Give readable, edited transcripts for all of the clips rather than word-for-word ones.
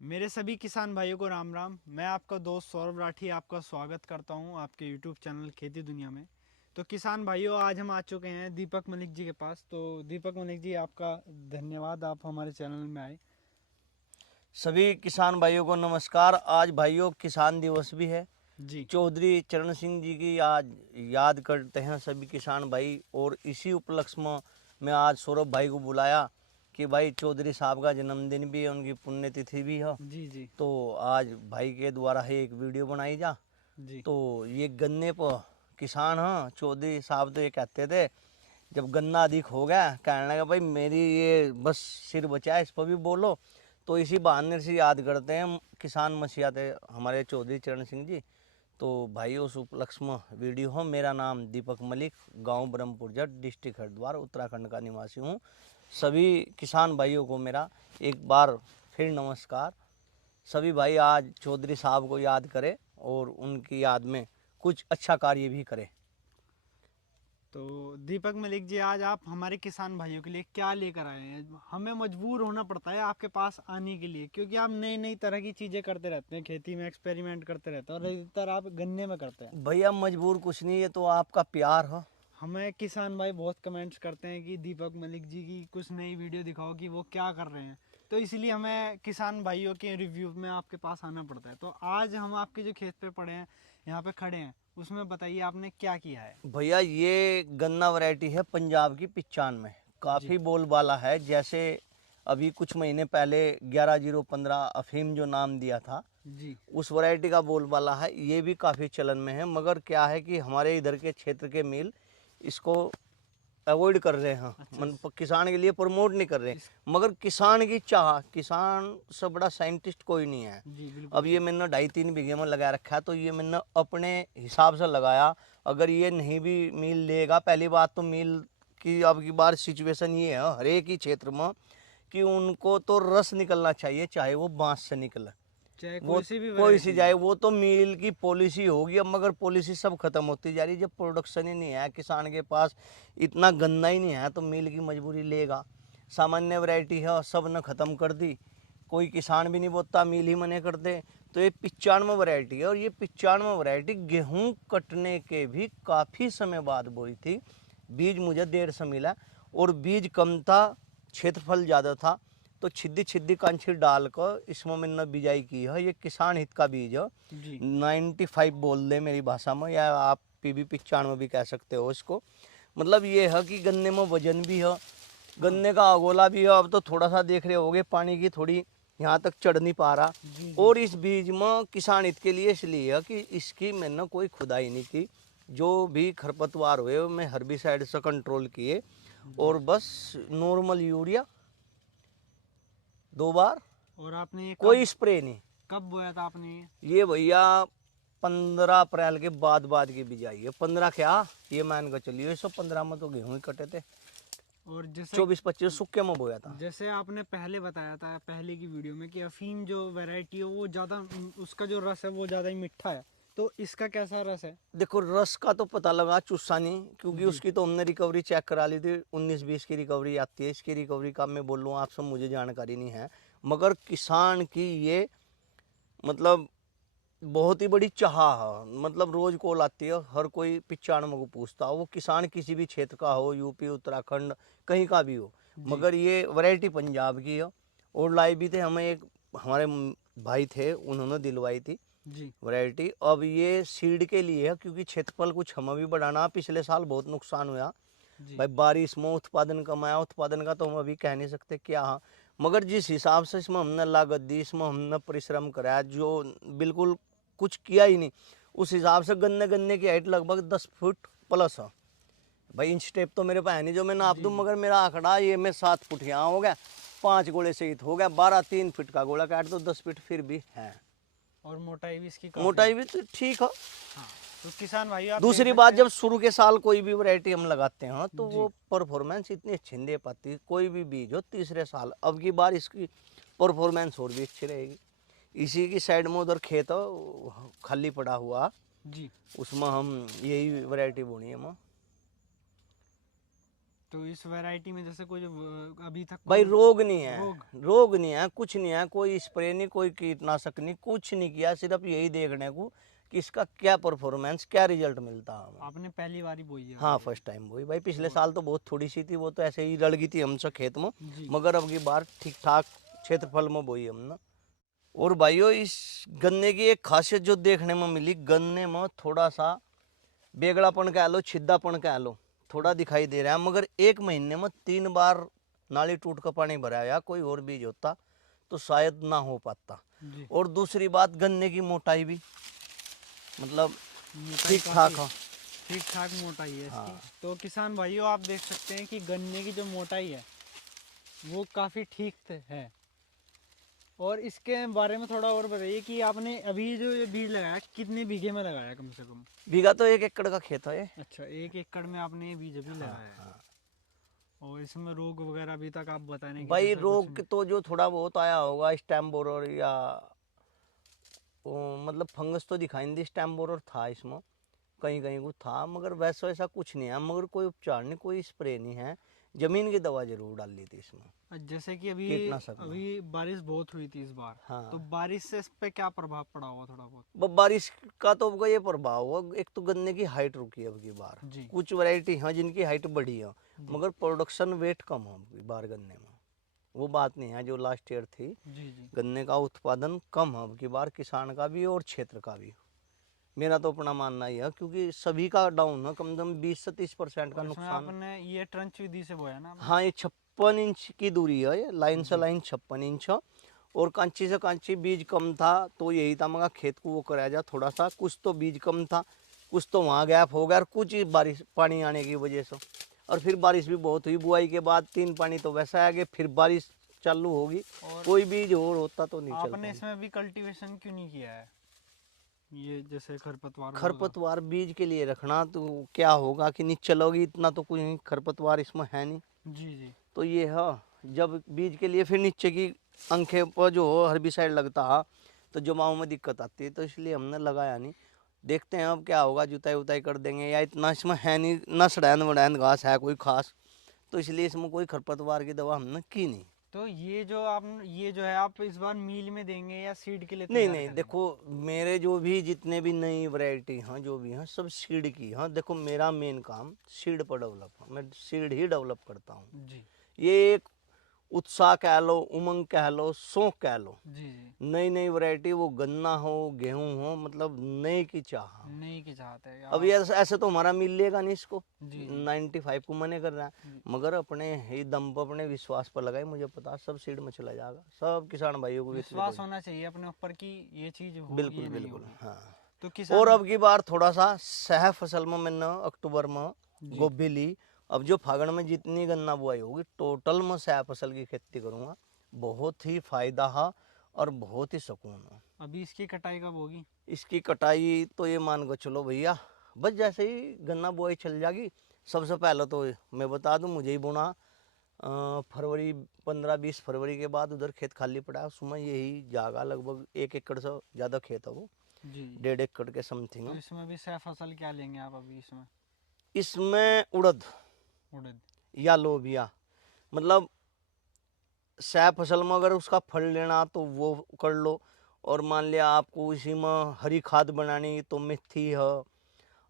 मेरे सभी किसान भाइयों को राम राम। मैं आपका दोस्त सौरभ राठी आपका स्वागत करता हूं आपके यूट्यूब चैनल खेती दुनिया में। तो किसान भाइयों, आज हम आ चुके हैं दीपक मलिक जी के पास। तो दीपक मलिक जी, आपका धन्यवाद, आप हमारे चैनल में आए। सभी किसान भाइयों को नमस्कार। आज भाइयों किसान दिवस भी है। जी चौधरी चरण सिंह जी की आज याद करते हैं सभी किसान भाई। और इसी उपलक्ष्य में मैं आज सौरभ भाई को बुलाया कि भाई चौधरी साहब का जन्मदिन भी है, उनकी पुण्यतिथि भी है। जी जी तो आज भाई के द्वारा ही एक वीडियो बनाई जा। जी तो ये गन्ने पर किसान हैं चौधरी साहब। तो ये कहते थे जब गन्ना अधिक हो गया, कहने लगा भाई मेरी ये बस सिर बचा है, इस पर भी बोलो। तो इसी बहाने से याद करते हैं किसान मसीहा थे हमारे चौधरी चरण सिंह जी। तो भाई उस उपलक्ष्य में वीडियो हो। मेरा नाम दीपक मलिक, गांव ब्रह्मपुर जट, डिस्ट्रिक्ट हरिद्वार, उत्तराखंड का निवासी हूँ। सभी किसान भाइयों को मेरा एक बार फिर नमस्कार। सभी भाई आज चौधरी साहब को याद करें और उनकी याद में कुछ अच्छा कार्य भी करें। तो दीपक मलिक जी, आज आप हमारे किसान भाइयों के लिए क्या लेकर आए हैं? हमें मजबूर होना पड़ता है आपके पास आने के लिए, क्योंकि आप नई नई तरह की चीज़ें करते रहते हैं, खेती में एक्सपेरिमेंट करते रहते हैं और अधिकतर आप गन्ने में करते हैं। भैया मजबूर कुछ नहीं है, तो आपका प्यार हो। हमें किसान भाई बहुत कमेंट्स करते हैं कि दीपक मलिक जी की कुछ नई वीडियो दिखाओ कि वो क्या कर रहे हैं। तो इसलिए हमें किसान भाइयों के रिव्यू में आपके पास आना पड़ता है। तो आज हम आपके जो खेत पे पड़े हैं, यहाँ पे खड़े हैं, उसमें बताइए आपने क्या किया है। भैया ये गन्ना वैरायटी है पंजाब की 95। जी काफ़ी बोलबाला है। जैसे अभी कुछ महीने पहले 11-0-15 अफीम जो नाम दिया था, जी उस वैरायटी का बोलबाला है। ये भी काफ़ी चलन में है, मगर क्या है कि हमारे इधर के क्षेत्र के मिल इसको अवॉइड कर रहे हैं। अच्छा। किसान के लिए प्रमोट नहीं कर रहे। इस मगर किसान की चाह, किसान से बड़ा साइंटिस्ट कोई नहीं है। जी बिल्कुल अब ये सही। मैंने 2.5-3 बीघे में लगा रखा है, तो ये मैंने अपने हिसाब से लगाया। अगर ये नहीं भी मील लेगा, पहली बात तो मील की अब की बार सिचुएशन ये है हर एक ही क्षेत्र में कि उनको तो रस निकलना चाहिए, चाहे वो बांस से निकले, चाहे वो कोई सी भी कोई सी वैरायटी जाए। हो। वो तो मील की पॉलिसी होगी अब, मगर पॉलिसी सब खत्म होती जा रही है। जब प्रोडक्शन ही नहीं है, किसान के पास इतना गन्ना ही नहीं है, तो मील की मजबूरी लेगा। सामान्य वैरायटी है, सब ने ख़त्म कर दी। कोई किसान भी नहीं बोता, मील ही मने कर दे। तो ये 95 वैरायटी है, और ये 95 वैरायटी गेहूँ कटने के भी काफ़ी समय बाद बोई थी। बीज मुझे देर से मिला, और बीज कम था, क्षेत्रफल ज़्यादा था। तो छिद्दी छिद्दी कांछी डालकर इसमें मैंने बिजाई की है। ये किसान हित का बीज है। जी 95 बोल दे मेरी भाषा में, या आप PB 95 भी कह सकते हो इसको। मतलब ये है कि गन्ने में वजन भी है, हाँ। गन्ने का अगोला भी है। अब तो थोड़ा सा देख रहे होगे पानी की थोड़ी यहाँ तक चढ़ नहीं पा रहा। जी जी और इस बीज में किसान हित के लिए इसलिए है कि इसकी मैंने कोई खुदाई नहीं की। जो भी खरपतवार हुए मैं हर्बिसाइड से कंट्रोल किए, जी। और बस नॉर्मल यूरिया 2 बार, और आपने ये कोई स्प्रे नहीं। कब बोया था आपने ये? ये भैया 15 अप्रैल के बाद की बिजाई है। 15 क्या, ये मान कर चलिए 115 में तो गेहूं ही कटे थे। और जैसे 24-25 सुक्के में बोया था। जैसे आपने पहले बताया था पहले की वीडियो में कि अफीम जो वैरायटी है वो ज़्यादा, उसका जो रस है वो ज़्यादा ही मीठा है। तो इसका कैसा रस है? देखो रस का तो पता लगा, चुस्सा नहीं, क्योंकि जी उसकी तो हमने रिकवरी चेक करा ली थी। 19-20 की रिकवरी आती है। इसकी रिकवरी का मैं बोल लूँ आपसे, मुझे जानकारी नहीं है। मगर किसान की ये मतलब बहुत ही बड़ी चाह है। मतलब रोज कॉल आती है, हर कोई 95 को पूछता हो। वो किसान किसी भी क्षेत्र का हो, यूपी उत्तराखंड कहीं का भी हो, जी मगर ये वैरायटी पंजाब की है। और लाई भी थे हमें, एक हमारे भाई थे, उन्होंने दिलवाई थी जी वैरायटी। अब ये सीड के लिए है, क्योंकि क्षेत्रफल कुछ हमें भी बढ़ाना। पिछले साल बहुत नुकसान हुआ जी भाई, बारिश में उत्पादन कम आया। उत्पादन का तो हम अभी कह नहीं सकते क्या। हाँ, मगर जिस हिसाब से इसमें हमने लागत दी, इसमें हमने परिश्रम कराया, जो बिल्कुल कुछ किया ही नहीं, उस हिसाब से गन्ने गन्ने की हाइट लगभग 10 फुट प्लस है। भाई इंच टेप तो मेरे पास है नहीं जो मैं नाप जी दूं, जी। मगर मेरा आंकड़ा ये मैं 7 फुट यहाँ हो गया, 5 गोले से ईट हो गया, 12 3 फीट का गोला काट दो, 10 फीट फिर भी है। और मोटाई भी इसकी काफ़ी है। मोटाई भी तो ठीक है। हाँ। तो किसान भाई आप देख दूसरी बात, सकते हैं। जब शुरू के साल कोई भी वैरायटी हम लगाते हैं तो वो जी परफॉर्मेंस इतनी अच्छी नहीं दे पाती। कोई भी बीज हो, तीसरे साल अब की बार इसकी परफॉर्मेंस और भी अच्छी रहेगी। इसी की साइड में उधर खेत हो खाली पड़ा हुआ, जी। उसमें हम यही वैरायटी बोनी है। हम तो इस वैरायटी में जैसे कोई अभी तक भाई कोई रोग नहीं है, रोग रोग नहीं है, कुछ नहीं है, कोई स्प्रे नहीं, कोई कीटनाशक नहीं, कुछ नहीं किया, सिर्फ यही देखने को कि इसका क्या परफॉर्मेंस, क्या रिजल्ट मिलता है हमें। आपने पहली बार ही बोई है हाँ अभी? फर्स्ट टाइम बोई भाई, पिछले तो साल तो बहुत थोड़ी सी थी, वो तो ऐसे ही रड़ गई थी हमसे खेत में, जी मगर अब की बार ठीक ठाक क्षेत्रफल में बोई हमने। और भाइयों इस गन्ने की एक खासियत जो देखने में मिली, गन्ने में थोड़ा सा बेगड़ापन कह लो, छिद्दापन कह लो, थोड़ा दिखाई दे रहा है, मगर एक महीने में 3 बार नाली टूट का पानी भरा या कोई और बीज होता तो शायद ना हो पाता। जी और दूसरी बात, गन्ने की मोटाई भी मतलब मोटाई ठीक ठाक काफी है। ठीक ठाक मोटाई है इसकी। हाँ। तो किसान भाइयों आप देख सकते हैं कि गन्ने की जो मोटाई है वो काफ़ी ठीक है। और इसके बारे में थोड़ा और बताइए कि आपने अभी जो ये बीज लगाया कितने बीघे में लगाया कम से कम? बीघा तो 1 एकड़ का खेत है ये। अच्छा, 1 एकड़ में आपने ये बीज अभी लगाया है। हाँ। और इसमें रोग वगैरह अभी तक आप बताने की भाई जैसे कुछ रोग नहीं? तो जो थोड़ा बहुत आया होगा, स्टैम्प बोरर या मतलब फंगस तो दिखाई नहीं दी, स्टैम्प बोरर था इसमें, कहीं कहीं को था, मगर वैसा ऐसा कुछ नहीं है, मगर कोई उपचार नहीं, कोई स्प्रे नहीं है। जमीन की दवा जरूर डाल ली थी इसमें, जैसे कि अभी कीटनाशक में। अभी बारिश बहुत हुई थी इस बार। हाँ। तो बारिश से इस पे क्या प्रभाव पड़ा होगा थोड़ा बहुत? बारिश का तो अब ये प्रभाव हुआ, एक तो गन्ने की हाइट रुकी है अब की बार, जी कुछ वैरायटी है जिनकी हाइट बढ़ी है, जी मगर प्रोडक्शन वेट कम है अब की बार गन्ने में। वो बात नहीं है जो लास्ट ईयर थी, जी जी गन्ने का उत्पादन कम है अब की बार, किसान का भी और क्षेत्र का भी। मेरा तो अपना मानना ही है, क्योंकि सभी का डाउन है, कम से कम 20 से 30% का और इसमें नुकसान। आपने ये ट्रंच विधि से बोया ना आपने? हाँ, ये 56 इंच की दूरी है, ये लाइन से जी लाइन 56 इंच है। और कांची से कांची बीज कम था, तो यही था मगर खेत को वो कराया जा थोड़ा सा, कुछ तो बीज कम था, कुछ तो वहाँ गैप हो गया, और कुछ ही बारिश पानी आने की वजह से। और फिर बारिश भी बहुत हुई, बुआई के बाद 3 पानी तो वैसा आ गया, फिर बारिश चालू होगी, और कोई बीज और होता तो नहीं चल आपने पाता। इसमें भी कल्टीवेशन क्यों नहीं किया है? ये जैसे खरपतवार वगैरह? खरपतवार बीज के लिए रखना तो क्या होगा कि नहीं चलोगी, इतना तो कुछ नहीं, खरपतवार इसमें है नहीं। जी जी तो ये है, जब बीज के लिए फिर नीचे की अंखे पर जो हर्बिसाइड लगता है तो जमाव में दिक्कत आती है, तो इसलिए हमने लगाया नहीं। देखते हैं अब क्या होगा, जुताई उताई कर देंगे, या इतना इसमें है नहीं न, सड़ैन वड़ैन घास है कोई खास, तो इसलिए इसमें कोई खरपतवार की दवा हमने की नहीं। तो ये जो है आप इस बार मील में देंगे या सीड के लिए नहीं तैयार नहीं, करेंगे? देखो मेरे जो भी जितने भी नई वैरायटी हैं जो भी हैं सब सीड की हैं। देखो मेरा मेन काम सीड पर डेवलप है, मैं सीड ही डेवलप करता हूँ। जी ये एक उत्साह कह लो, उमंग कह लो, शौक कह लो, जी जी नई नई वैरायटी, वो गन्ना हो गेहूं हो, मतलब नए की चाह। नहीं की चाहते हैं अब आप? ये ऐसे तो हमारा मिलेगा नहीं इसको, जी जी 95 को मने कर रहा है, जी। मगर अपने ही दम पर अपने विश्वास पर लगाए, मुझे पता है सब सीड में चला जाएगा, सब किसान भाइयों को वितरित विश्वास हो। होना चाहिए अपने ऊपर कि ये चीज होगी बिल्कुल या नहीं बिल्कुल होगी। हाँ। तो और किसान अब की बार थोड़ा सा सह फसल में मैंने अक्टूबर में जी गोभी ली। अब जो फागण में जितनी गन्ना बुआई होगी टोटल में सह फसल की खेती करूंगा, बहुत ही फायदा है और बहुत ही सुकून है। अभी इसकी कटाई कब होगी? इसकी कटाई तो ये मान के चलो भैया, बस जैसे ही गन्ना बुआई चल जाएगी, सबसे पहले तो मैं बता दूं मुझे ही बोना फरवरी 15-20 फरवरी के बाद उधर खेत खाली पड़ा है, उसमें यही जागा लगभग 1 एकड़ से ज़्यादा खेत है वो, जी 1.5 एकड़ के समथिंग तो है। इसमें भी सह फसल क्या लेंगे आप अभी इसमें? इसमें उड़द उड़द? या लोबिया, मतलब सह फसल में अगर उसका फल लेना तो वो कर लो, और मान लिया आपको इसी में हरी खाद बनानी तो मेथी है,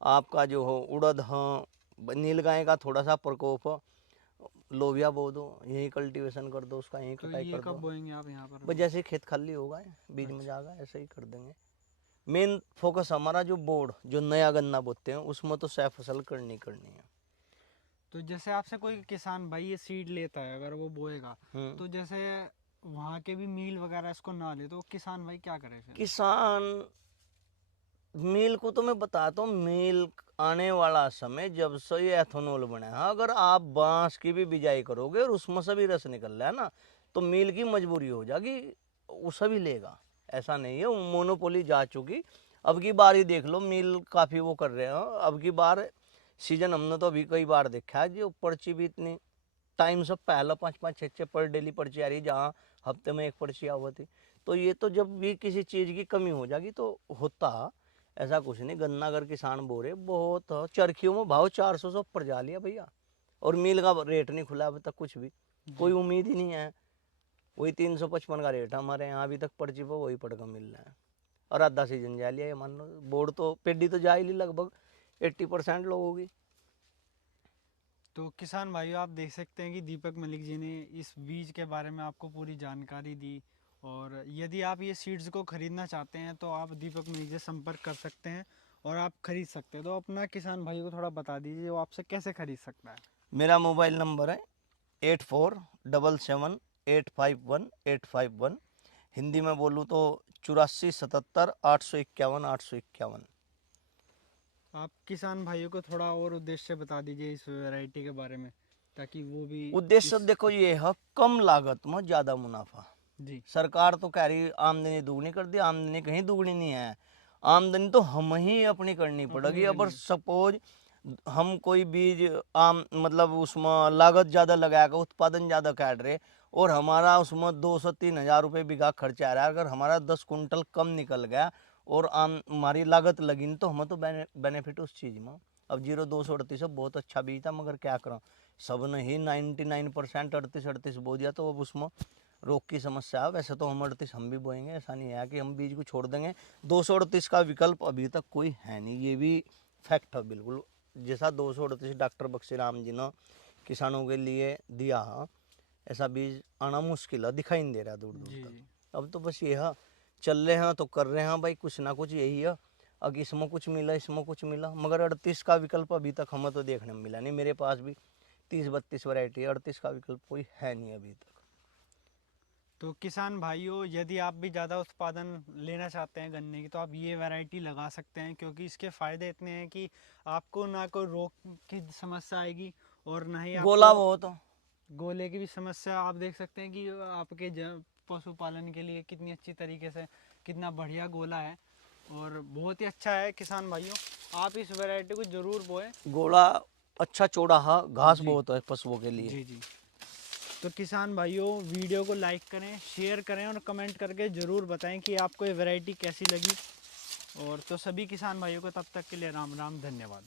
आपका जो हो उड़द है, नीलगाय का थोड़ा सा प्रकोप है, लोबिया बो दो, यही कल्टीवेशन कर दो उसका, यही तो कटाई ये कर कब दो। बोएंगे आप यहाँ पर बस अभी? जैसे ही खेत खाली होगा बीज में अच्छा जाएगा ऐसे ही कर देंगे। मेन फोकस हमारा जो बोर्ड जो नया गन्ना बोते हैं उसमें तो सह फसल करनी करनी है। तो जैसे आपसे कोई किसान भाई ये सीड लेता है अगर वो बोएगा, तो जैसे वहाँ के भी मील वगैरह इसको ना ले तो किसान भाई क्या करे फिर? किसान मील को तो मैं बताता हूँ, मील आने वाला समय जब से ये एथेनॉल बना है, अगर आप बांस की भी बिजाई करोगे और उसमें से भी रस निकल रहा है ना, तो मील की मजबूरी हो जाएगी, उसे भी लेगा, ऐसा नहीं है, मोनोपोली जा चुकी। अब की बार ही देख लो, मील काफ़ी वो कर रहे हैं, अब की बार सीजन हमने तो अभी कई बार देखा है, जो पर्ची भी इतनी टाइम से पहले 5-5 6-6 पर डेली पर्ची आ रही, जहाँ हफ्ते में एक पर्ची हुआ थी। तो ये तो जब भी किसी चीज़ की कमी हो जाएगी तो होता, ऐसा कुछ नहीं। गन्ना अगर किसान बोरे बहुत चरखियों में भाव 400 से ऊपर जा लिया भैया, और मील का रेट नहीं खुला अभी तक, कुछ भी कोई उम्मीद ही नहीं है। वही 355 का रेट है हमारे यहाँ अभी तक, पर्ची पर वही पड़ का मिल रहा है। और आधा सीजन जा लिया ये मान लो, बोर्ड तो पेडी तो जा ही ली लगभग 80% लोगों की। तो किसान भाइयों, आप देख सकते हैं कि दीपक मलिक जी ने इस बीज के बारे में आपको पूरी जानकारी दी। और यदि आप ये सीड्स को ख़रीदना चाहते हैं तो आप दीपक मलिक से संपर्क कर सकते हैं और आप खरीद सकते हैं। तो अपना किसान भाइयों को थोड़ा बता दीजिए वो आपसे कैसे खरीद सकता है। मेरा मोबाइल नंबर है 8477851851। हिंदी में बोलूँ तो 8477 851 851। आप किसान भाइयों को थोड़ा और उद्देश्य बता दीजिए इस वैरायटी के बारे में, ताकि वो भी उद्देश्य देखो ये है, कम लागत में ज़्यादा मुनाफा। जी सरकार तो कह रही आमदनी दुगनी कर दी, आमदनी कहीं दुगनी नहीं है, आमदनी तो हम ही अपनी करनी पड़ेगी। अगर सपोज हम कोई बीज आम मतलब उसमें लागत ज़्यादा लगाएगा, उत्पादन ज़्यादा काट रहे और हमारा उसमें 200-3 हज़ार रुपये बीघा खर्चा आ रहा है, अगर हमारा 10 कुंटल कम निकल गया और हमारी लागत लगी नहीं तो हमें तो बेनिफिट उस चीज़ में। अब 0-238 बहुत अच्छा बीज था, मगर क्या करूँ, सबने ही 99% 38 बो दिया, तो अब उसमें रोग की समस्या है। वैसे तो हम 38 हम भी बोएंगे, ऐसा नहीं है कि हम बीज को छोड़ देंगे। 238 का विकल्प अभी तक कोई है नहीं, ये भी फैक्ट है बिल्कुल। जैसा 238 डॉक्टर बख्शीराम जी ने किसानों के लिए दिया है, ऐसा बीज आना मुश्किल है, दिखाई नहीं दे रहा दूर दूर तक। अब तो बस ये है, चल रहे हैं तो कर रहे हैं भाई, कुछ ना कुछ यही है। अब इसमें कुछ मिला, इसमें कुछ मिला, मगर 38 का विकल्प अभी तक हमें तो देखने में मिला नहीं। मेरे पास भी 30-32 वैरायटी है, 38 का विकल्प कोई है नहीं अभी तक। तो किसान भाइयों, यदि आप भी ज़्यादा उत्पादन लेना चाहते हैं गन्ने की, तो आप ये वैरायटी लगा सकते हैं, क्योंकि इसके फ़ायदे इतने हैं कि आपको ना कोई रोग की समस्या आएगी और ना ही गोला आपको बहुत गोले की भी समस्या। आप देख सकते हैं कि आपके पशुपालन के लिए कितनी अच्छी तरीके से कितना बढ़िया गोला है और बहुत ही अच्छा है। किसान भाइयों, आप इस वैरायटी को ज़रूर बोएं। गोला अच्छा चौड़ा है, घास जी बहुत है पशुओं के लिए। जी जी। तो किसान भाइयों, वीडियो को लाइक करें, शेयर करें और कमेंट करके ज़रूर बताएं कि आपको ये वैरायटी कैसी लगी। और तो सभी किसान भाइयों को तब तक के लिए राम राम, धन्यवाद।